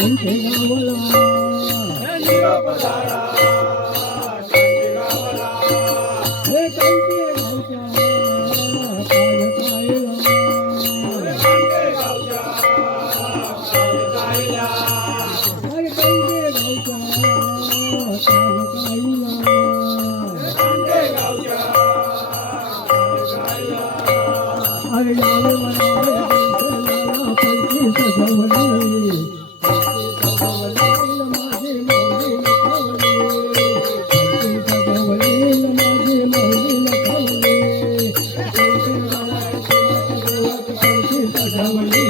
ಕಂಠ Ola Gracias. No, no, no.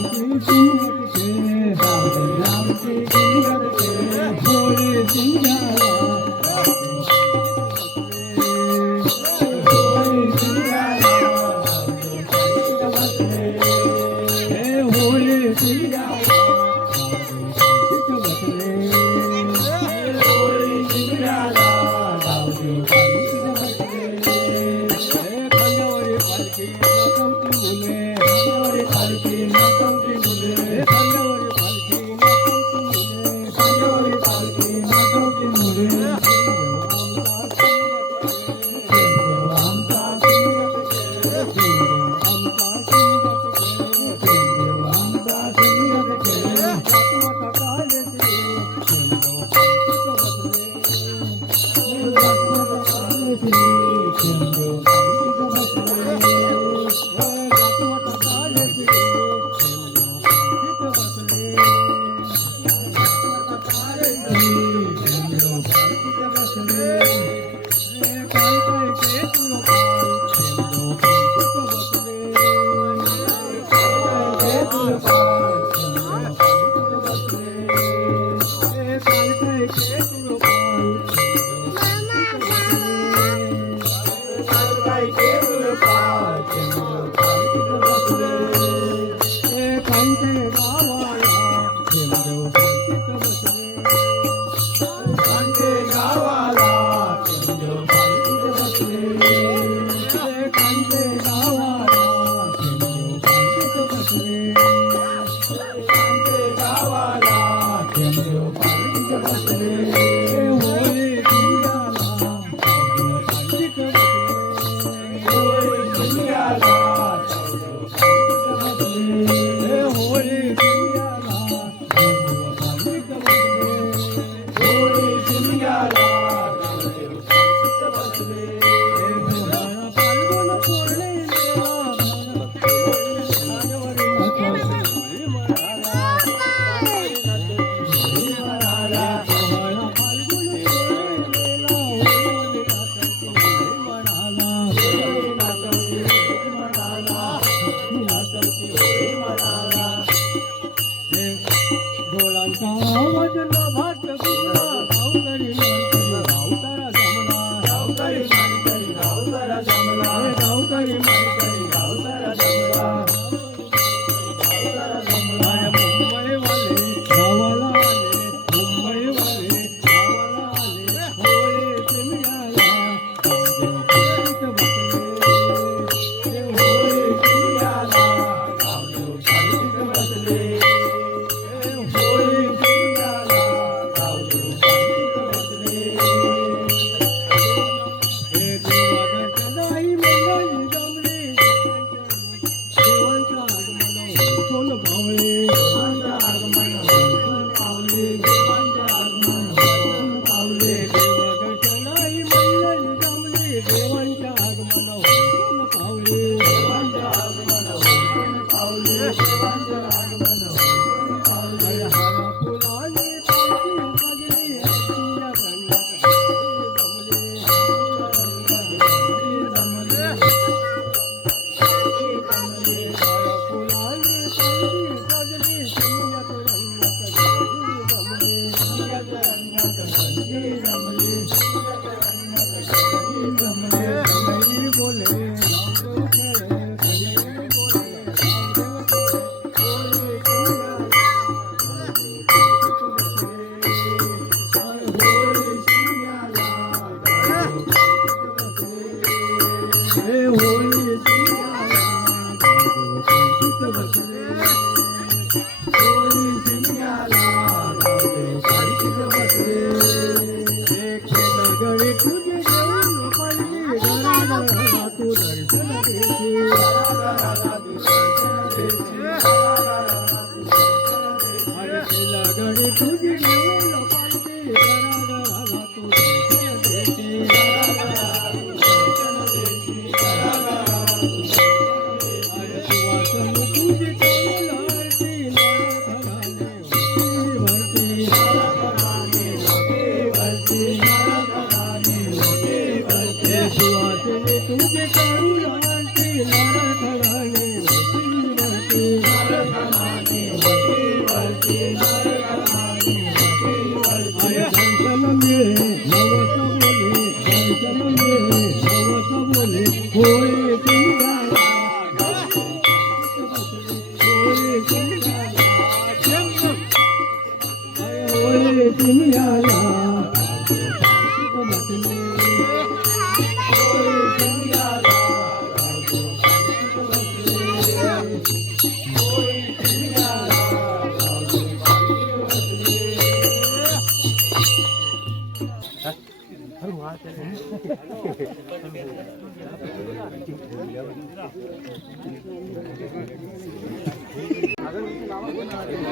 Thank you. ಮಾತು ದರ್ಶನ ಬೇಕು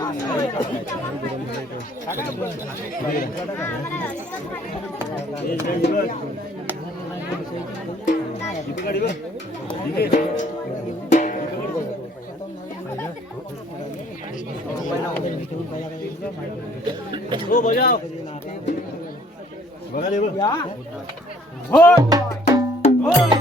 ভাগালিব ভাগালিব ভাগালিব ভাগালিব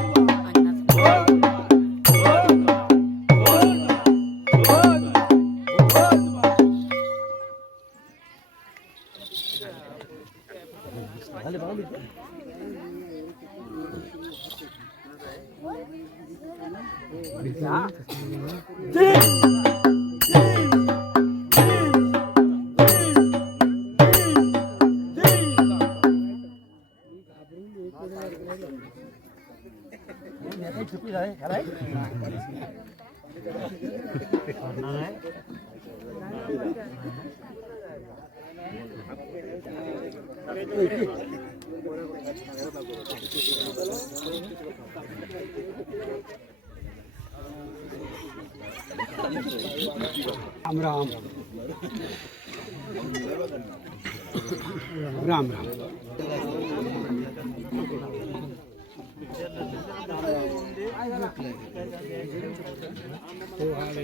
राम राम राम राम